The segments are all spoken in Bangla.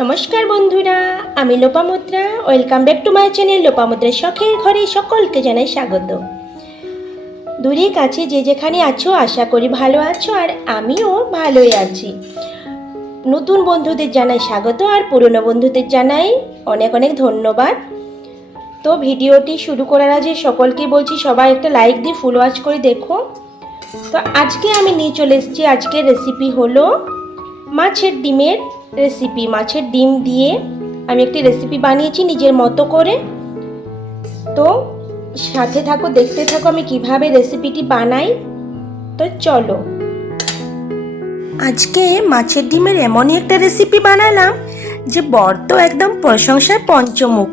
নমস্কার বন্ধুরা, আমি Lopamudra. Welcome back to my channel লোপামুদ্রার শখের ঘরে সকলকে জানাই স্বাগত। দূরে কাছে যে যেখানে আছো, আশা করি ভালো আছো আর আমিও ভালোই আছি। নতুন বন্ধুদের জানাই স্বাগত আর পুরনো বন্ধুদের জানাই অনেক অনেক ধন্যবাদ। তো ভিডিওটি শুরু করার আগে সকলকে বলছি, সবাই একটা লাইক দিয়ে ফুল ওয়াচ করে দেখো। তো আজকে আমি নিয়ে চলে এসেছি, আজকের রেসিপি হলো মাছের ডিমের রেসিপি মাছের ডিম দিয়ে আমি একটি রেসিপি বানিয়েছি নিজের মতো করে। তো সাথে থাকো, দেখতে থাকো আমি কীভাবে রেসিপিটি বানাই। তো চলো। আজকে মাছের ডিমের এমনই একটা রেসিপি বানালাম যে বর তো একদম প্রশংসার পঞ্চমুখ।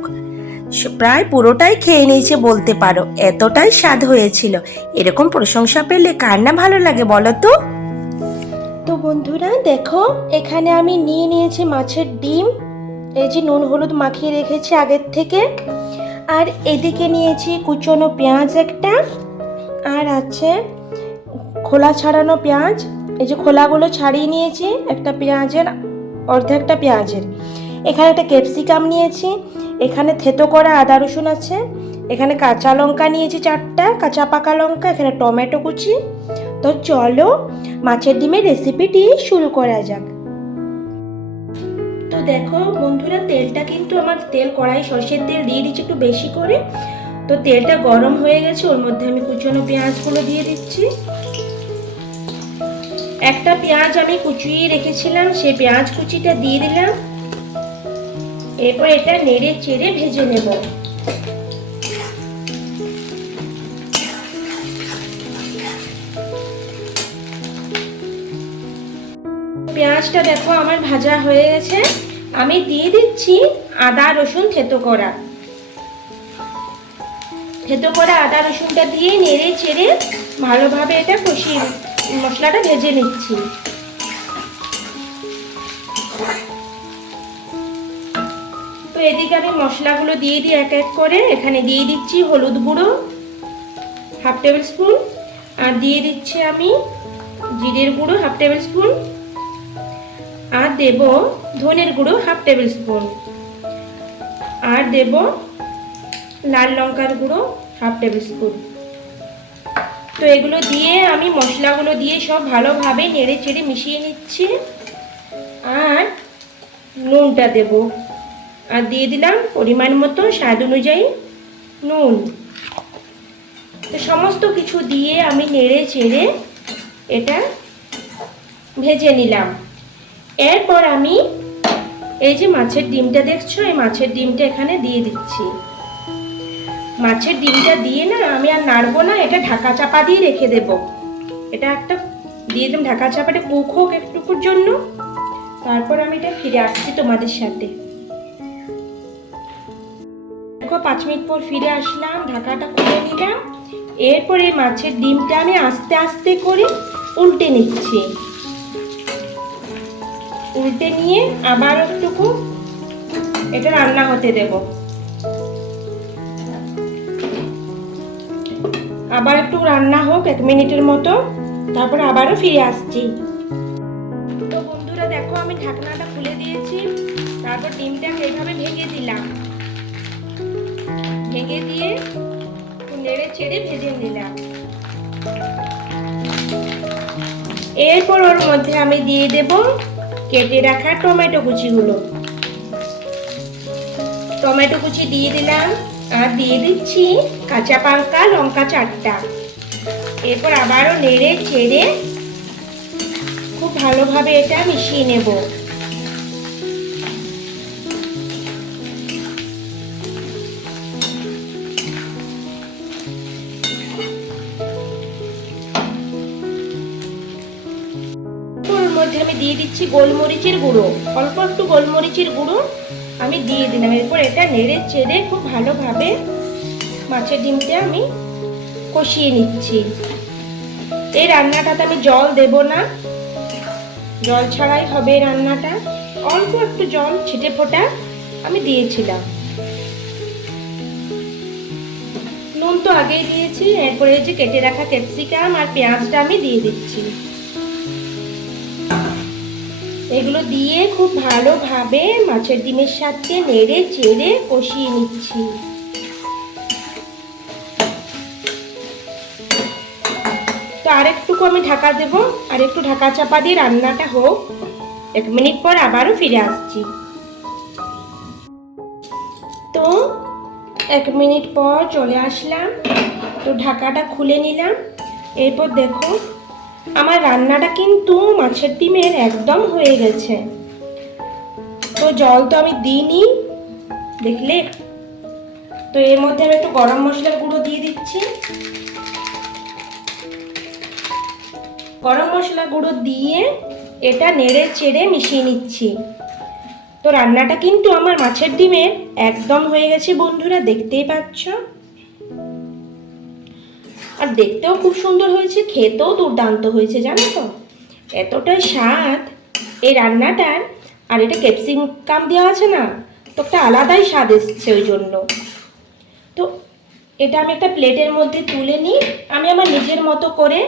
প্রায় পুরোটাই খেয়ে নিয়েছে বলতে পারো, এতটাই স্বাদ হয়েছিল। এরকম প্রশংসা পেলে কার না ভালো লাগে বলো তো তো? বন্ধুরা, দেখো, এখানে আমি নিয়ে নিয়েছি মাছের ডিম। এই যে নুন হলুদ মাখিয়ে রেখেছি আগের থেকে। আর এদিকে নিয়েছি কুচনো পেঁয়াজ একটা। আর আছে খোলা ছাড়ানো পেঁয়াজ। এই যে খোলাগুলো ছাড়িয়ে নিয়েছি, একটা পেঁয়াজের, অর্ধেকটা পেঁয়াজের। এখানে একটা ক্যাপসিকাম নিয়েছি। এখানে থেতো করা আদা রসুন আছে। এখানে কাঁচা লঙ্কা নিয়েছি চারটা, কাঁচা পাকা লঙ্কা, এখানে টমেটো কুচি। তো চলো মাছের ডিমের রেসিপিটি শুরু করা যাক। তো দেখো বন্ধুরা, তেলটা কিন্তু আমার তেল কড়াই সর্ষের তেল দিয়ে দিচ্ছি একটু বেশি করে। তো তেলটা গরম হয়ে গেছে, ওর মধ্যে আমি কুচনো পেঁয়াজগুলো দিয়ে দিচ্ছি। একটা পেঁয়াজ আমি কুচিয়ে রেখেছিলাম, সেই পেঁয়াজ কুচিটা দিয়ে দিলাম। এরপর এটা নেড়ে চেড়ে ভেজে নেব। পেঁয়াজটা দেখো, আমার ভাজা হয়ে গেছে। আমি দিয়ে দিচ্ছি আদা, রসুন, থেতো করা। থেতো করা আদা, রসুনটা দিয়ে নেড়ে চেড়ে ভালোভাবে এটা কষিয়ে মশলাটা ভেজে নিচ্ছি। তো এদিকে আমি মশলাগুলো দিয়ে দিই এক এক করে। এখানে দিয়ে দিচ্ছি হলুদ গুঁড়ো, হাফ টেবিল স্পুন। আর দিয়ে দিচ্ছি আমি জিরের গুঁড়ো, হাফ টেবিল স্পুন। আর দেব ধনের গুঁড়ো হাফ টেবিল স্পুন আর দেব লাল লঙ্কার গুঁড়ো হাফ টেবিল স্পুন তো এগুলো দিয়ে আমি মশলাগুলো দিয়ে সব ভালোভাবে নেড়ে চেড়ে মিশিয়ে নিচ্ছি। আর নুনটা দেব। আর দিয়ে দিলাম পরিমাণ মতো স্বাদ অনুযায়ী নুন। তো সমস্ত কিছু দিয়ে আমি নেড়ে চেড়ে এটা ভেজে নিলাম। এরপর আমি এই যে মাছের ডিমটা দেখছ, এই মাছের ডিমটা এখানে দিয়ে দিচ্ছি। মাছের ডিমটা দিয়ে না আমি আর নাড়বো না, এটা ঢাকা চাপা দিয়ে রেখে দেব। এটা একটা দিয়ে দিলাম ঢাকা চাপাটা কুক হোক একটুকুর জন্য। তারপর আমি এটা ফিরে আসছি তোমাদের সাথে। দেখো, পাঁচ মিনিট পর ফিরে আসলাম, ঢাকাটা খুলে নিলাম। এরপর এই মাছের ডিমটা আমি আস্তে আস্তে করে উল্টে নিচ্ছি। উল্টে নিয়ে আবার একটুকু এটা রান্না হতে দেব। আবার একটু রান্না হোক, এক মিনিটের মতো। তারপর আবারও ফিরে আসছি। তো বন্ধুরা, দেখো আমি ঢাকনাটা খুলে দিয়েছি। তারপর ডিমটাকে এইভাবে ভেঙে দিলাম। ভেঙে দিয়ে নেড়ে ছেড়ে ভেজে নিলাম। এরপর ওর মধ্যে আমি দিয়ে দেব কেটে রাখা টমেটো কুচিগুলো। টমেটো কুচি দিয়ে দিলাম, আর দিয়ে দিচ্ছি কাঁচা পাঙ্কা লঙ্কা চারটা। এরপর আবারও নেড়ে চেড়ে খুব ভালোভাবে এটা মিশিয়ে নেব। দিয়ে দিচ্ছি গোলমরিচের গুঁড়ো। অল্প একটু গোলমরিচের গুঁড়ো আমি দিয়ে দিলাম। এরপর এটা নেড়ে চেড়ে খুব ভালোভাবে মাছের ডিমটা আমি কষিয়ে নিচ্ছি। এই রান্নাটাতে আমি জল দেব না। জল ছাড়াই হবে রান্নাটা। অল্প একটু জল ছিটে ফোটা আমি দিয়েছিলাম। নুন তো আগেই দিয়েছি। এরপরে যে কেটে রাখা ক্যাপসিকাম আর পেঁয়াজটা আমি দিয়ে দিচ্ছি। এগুলো দিয়ে খুব ভালোভাবে মাছের ডিমের সাথে নেড়ে চেড়ে কষিয়ে নিচ্ছি। তো আরেকটুকু আমি ঢাকা দেব, আর একটু ঢাকা চাপা দিয়ে রান্নাটা হোক। এক মিনিট পর আবারও ফিরে আসছি। তো এক মিনিট পর চলে আসলাম। তো ঢাকাটা খুলে নিলাম। এরপর দেখো আমার রান্নাটা কিন্তু মাছের ডিমের একদম হয়ে গেছে। তো জল তো আমি দিইনি, দেখলে? তো এর মধ্যে আমি একটু গরম মশলার গুঁড়ো দিয়ে দিচ্ছি। গরম মশলা গুঁড়ো দিয়ে এটা নেড়ে চেড়ে মিশিয়ে নিচ্ছি। তো রান্নাটা কিন্তু আমার মাছের ডিমের একদম হয়ে গেছে বন্ধুরা, দেখতেই পাচ্ছ? আর দেখতেও খুব সুন্দর হয়েছে, খেতেও দুর্দান্ত হয়েছে, জানো তো? এতটাই স্বাদ এই রান্নাটার। আর এটা ক্যাপসিকাম দেওয়া আছে না, তো একটা আলাদাই স্বাদ এসছে ওই জন্য। তো এটা আমি একটা প্লেটের মধ্যে তুলে নিই। আমি আমার নিজের মতো করে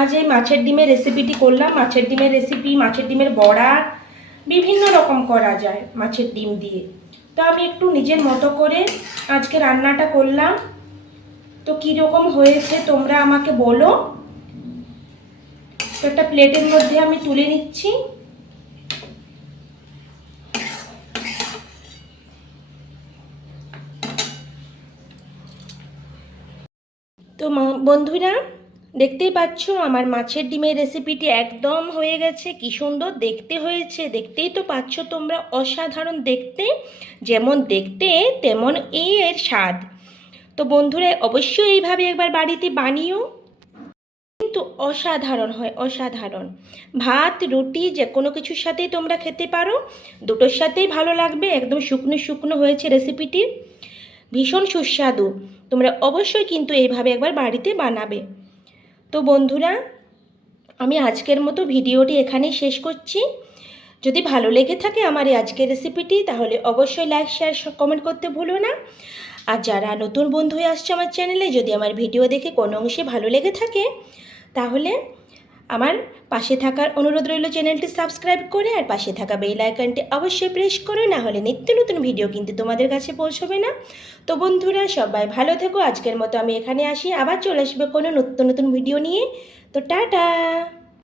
আজ এই মাছের ডিমের রেসিপিটি করলাম। মাছের ডিমের রেসিপি, মাছের ডিমের বড়া, বিভিন্ন রকম করা যায় মাছের ডিম দিয়ে। তো আমি একটু নিজের মতো করে আজকে রান্নাটা করলাম। তো কীরকম হয়েছে তোমরা আমাকে বলো? তো একটা প্লেটের মধ্যে আমি তুলে নিচ্ছি। তো বন্ধুরা, দেখতেই পাচ্ছ আমার মাছের ডিমের রেসিপিটি একদম হয়ে গেছে। কি সুন্দর দেখতে হয়েছে। দেখতেই তো পাচ্ছ তোমরা অসাধারণ দেখতে। যেমন দেখতে, তেমন এর স্বাদ। তো বন্ধুরা, অবশ্যই এইভাবে একবার বাড়িতে বানিও। কিন্তু অসাধারণ হয়, অসাধারণ। ভাত, রুটি যে কোনো কিছুর সাথেই তোমরা খেতে পারো। দুটোর সাথেই ভালো লাগবে, একদম শুকনো শুকনো হয়েছে রেসিপিটি। ভীষণ সুস্বাদু। তোমরা অবশ্যই কিন্তু এইভাবে একবার বাড়িতে বানাবে। তো বন্ধুরা, আমি আজকের মতো ভিডিওটি এখানেই শেষ করছি। যদি ভালো লেগে থাকে আমার এই আজকের রেসিপিটি, তাহলে অবশ্যই লাইক, শেয়ার কমেন্ট করতে ভুলো না। আর যারা নতুন বন্ধু হয়ে আসছে আমার চ্যানেলে, যদি আমার ভিডিও দেখে কোনো অংশে ভালো লেগে থাকে, তাহলে আমার পাশে থাকার অনুরোধ রইল চ্যানেলটি সাবস্ক্রাইব করে আর পাশে থাকা বেল আইকনটি অবশ্যই প্রেস করো, না হলে নিত্য নতুন ভিডিও কিন্তু তোমাদের কাছে পৌঁছবে না। তো বন্ধুরা, সবাই ভালো থেকো। আজকের মতো আমি এখানে আসি। আবার চলে আসবে কোনো নতুন নতুন ভিডিও নিয়ে। তো টাটা!